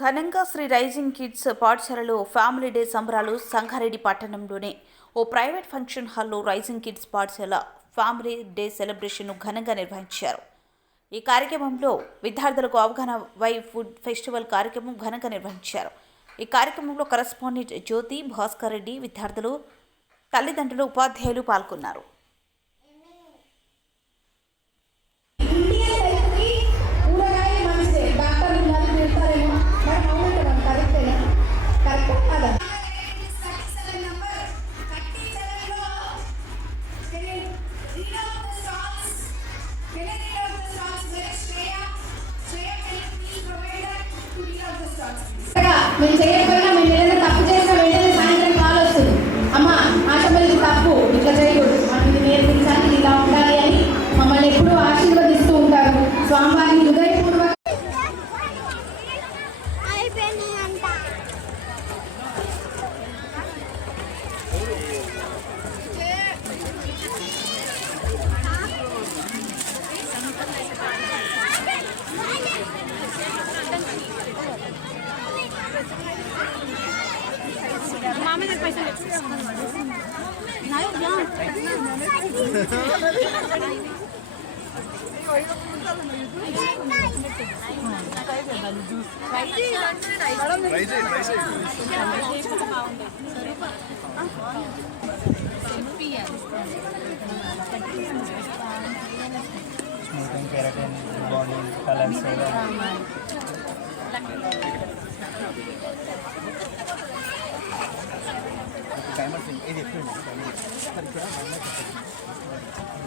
ఘనంగా Sri rising kids పాఠశాలలో family day సంబరాలు సంగారెడ్డి పట్టణంలోనే. ఓ ప్రైవేట్ ఫంక్షన్ హాల్లో రైజింగ్ కిడ్స్ పాఠశాల ఫ్యామిలీ డే సెలబ్రేషన్ను ఘనంగా నిర్వహించారు. ఈ కార్యక్రమంలో విద్యార్థులకు అవగాహన వై ఫుడ్ ఫెస్టివల్ కార్యక్రమం ఘనంగా నిర్వహించారు. ఈ కార్యక్రమంలో కరస్పాండెంట్ జ్యోతి భాస్కర్ రెడ్డి విద్యార్థులు తల్లిదండ్రులు ఉపాధ్యాయులు పాల్గొన్నారు. smoothing keratin bonding colours timer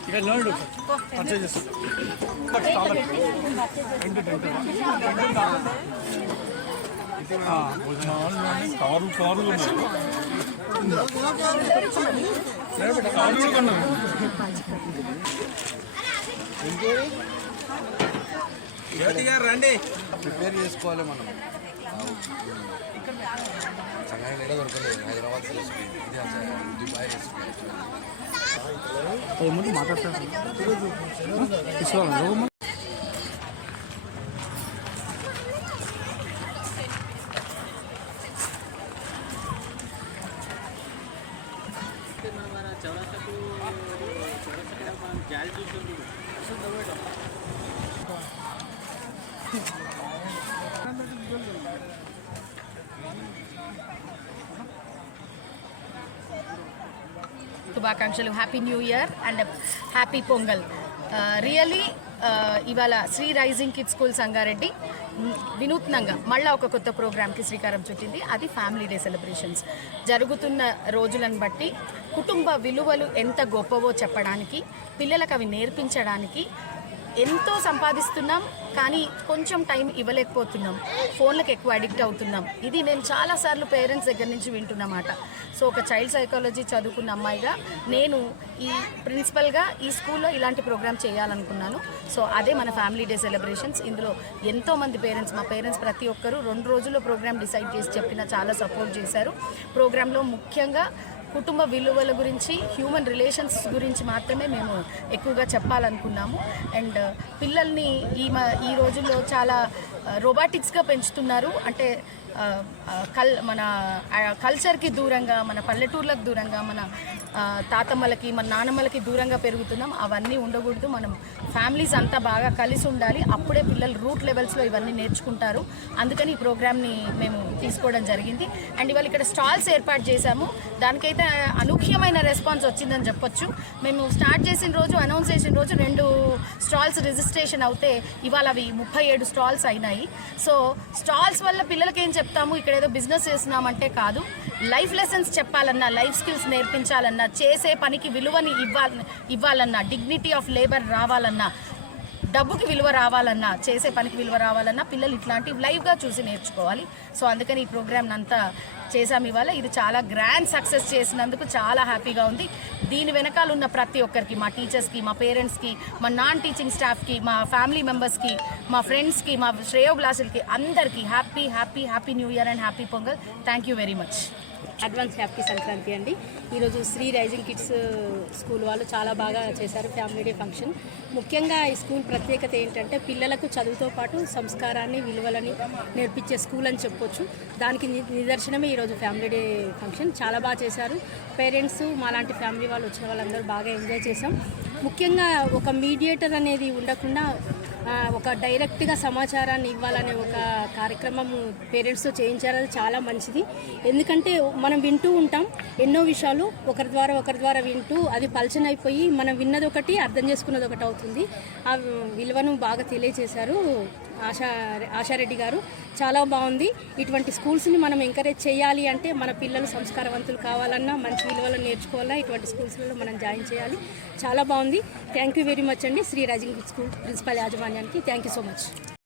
ఇక్కడ లోడు పర్చేజ్ చేస్తాం. కారు కారు రండి. ప్రిపేర్ చేసుకోవాలి మనం. సంగారెడ్డి ఎక్కడ దొరకలేదు హైదరాబాద్ రెసిపీ శుభాకాంక్షలు. Happy new year and happy Pongal really ఇవాళ Sri rising kids school Sangareddy వినూత్నంగా మళ్ళీ ఒక కొత్త ప్రోగ్రామ్కి శ్రీకారం చుట్టింది. అది ఫ్యామిలీ డే సెలబ్రేషన్స్ జరుగుతున్న రోజులను బట్టి కుటుంబ విలువలు ఎంత గొప్పవో చెప్పడానికి పిల్లలకు అవి నేర్పించడానికి ఎంతో సంపాదిస్తున్నాం కానీ కొంచెం టైం ఇవ్వలేకపోతున్నాం. ఫోన్లకు ఎక్కువ అడిక్ట్ అవుతున్నాం. ఇది నేను చాలాసార్లు పేరెంట్స్ దగ్గర నుంచి వింటున్నమాట. సో ఒక చైల్డ్ సైకాలజీ చదువుకున్న అమ్మాయిగా నేను ఈ ప్రిన్సిపల్గా ఈ స్కూల్లో ఇలాంటి ప్రోగ్రామ్ చేయాలనుకున్నాను. సో అదే మన ఫ్యామిలీ డే సెలబ్రేషన్స్. ఇందులో ఎంతో మంది పేరెంట్స్ మా పేరెంట్స్ ప్రతి ఒక్కరూ రెండు రోజుల్లో ప్రోగ్రామ్ డిసైడ్ చేసి చెప్పిన చాలా సపోర్ట్ చేశారు. ప్రోగ్రాంలో ముఖ్యంగా కుటుంబ విలువల గురించి హ్యూమన్ రిలేషన్స్ గురించి మాత్రమే మేము ఎక్కువగా చెప్పాలనుకున్నాము. అండ్ uh, పిల్లల్ని ఈ మ ఈ రోజుల్లో చాలా uh, రోబాటిక్స్గా పెంచుతున్నారు. అంటే కల్ మన కల్చర్కి దూరంగా మన పల్లెటూర్లకు దూరంగా మన తాతమ్మలకి మన నానమ్మలకి దూరంగా పెరుగుతున్నాం. అవన్నీ ఉండకూడదు. మనం ఫ్యామిలీస్ అంతా బాగా కలిసి ఉండాలి. అప్పుడే పిల్లలు రూట్ లెవెల్స్లో ఇవన్నీ నేర్చుకుంటారు. అందుకని ఈ ప్రోగ్రామ్ని మేము తీసుకోవడం జరిగింది. అండ్ ఇవాళ ఇక్కడ స్టాల్స్ ఏర్పాటు చేశాము. దానికైతే అనూహ్యమైన రెస్పాన్స్ వచ్చిందని చెప్పొచ్చు. మేము స్టార్ట్ చేసిన రోజు అనౌన్స్ చేసిన రోజు రెండు స్టాల్స్ రిజిస్ట్రేషన్ అవుతే ఇవాళ అవి ముప్పై ఏడు స్టాల్స్ అయినాయి. సో స్టాల్స్ వల్ల పిల్లలకి ఏం చెప్తాము. ఇక్కడ ఏదో బిజినెస్ చేస్తున్నామంటే కాదు. లైఫ్ లెసన్స్ చెప్పాలన్నా లైఫ్ స్కిల్స్ నేర్పించాలన్నా చేసే పనికి విలువని ఇవ్వాలి ఇవ్వాలన్నా డిగ్నిటీ ఆఫ్ లేబర్ రావాలన్నా డబ్బుకి విలువ రావాలన్నా చేసే పనికి విలువ రావాలన్నా పిల్లలు ఇట్లాంటివి లైవ్గా చూసి నేర్చుకోవాలి. సో అందుకని ఈ ప్రోగ్రామ్ అంతా చేసాం ఇవాళ. ఇది చాలా గ్రాండ్ సక్సెస్ చేసినందుకు చాలా హ్యాపీగా ఉంది. దీని వెనకాల ఉన్న ప్రతి ఒక్కరికి మా టీచర్స్కి మా పేరెంట్స్కి మా నాన్ టీచింగ్ స్టాఫ్కి మా ఫ్యామిలీ మెంబర్స్కి మా ఫ్రెండ్స్కి మా శ్రేయోభిలాసులకి అందరికీ happy happy happy new year and happy Pongal. Thank you very much advance happy Sankranti అండి. ఈరోజు Sri rising kids uh, school వాళ్ళు చాలా బాగా చేశారు ఫ్యామిలీ డే ఫంక్షన్. ముఖ్యంగా ఈ స్కూల్ ప్రత్యేకత ఏంటంటే పిల్లలకు చదువుతో పాటు సంస్కారాన్ని విలువలని నేర్పించే స్కూల్ అని చెప్పొచ్చు. దానికి ని- నిదర్శనమే ఈరోజు ఫ్యామిలీ డే ఫంక్షన్. చాలా బాగా చేశారు. పేరెంట్స్ మాలాంటి ఫ్యామిలీ వాళ్ళు వచ్చిన వాళ్ళందరూ బాగా ఎంజాయ్ చేసాం ముఖ్యంగా ఒక మీడియేటర్ అనేది ఉండకుండా ఒక డైరెక్ట్గా సమాచారాన్ని ఇవ్వాలనే ఒక కార్యక్రమం పేరెంట్స్తో చేయించారు అది చాలా మంచిది. ఎందుకంటే మనం వింటూ ఉంటాం ఎన్నో విషయాలు ఒకరి ద్వారా ఒకరి ద్వారా వింటూ అది పలచన అయిపోయి మనం విన్నది ఒకటి అర్థం చేసుకున్నది ఒకటి అవుతుంది. ఆ విలువను బాగా తెలియజేశారు ఆశా ఆశారెడ్డి గారు. చాలా బాగుంది. ఇటువంటి స్కూల్స్ని మనం ఎంకరేజ్ చేయాలి అంటే మన పిల్లలు సంస్కారవంతులు కావాలన్నా మంచి విలువలను నేర్చుకోవాలన్నా ఇటువంటి స్కూల్స్లలో మనం జాయిన్ చేయాలి. చాలా బాగుంది. థ్యాంక్ యూ వెరీ మచ్ అండి. శ్రీ రాజింగ్ స్కూల్ ప్రిన్సిపల్ యాజమాన్యానికి. Thank you so much.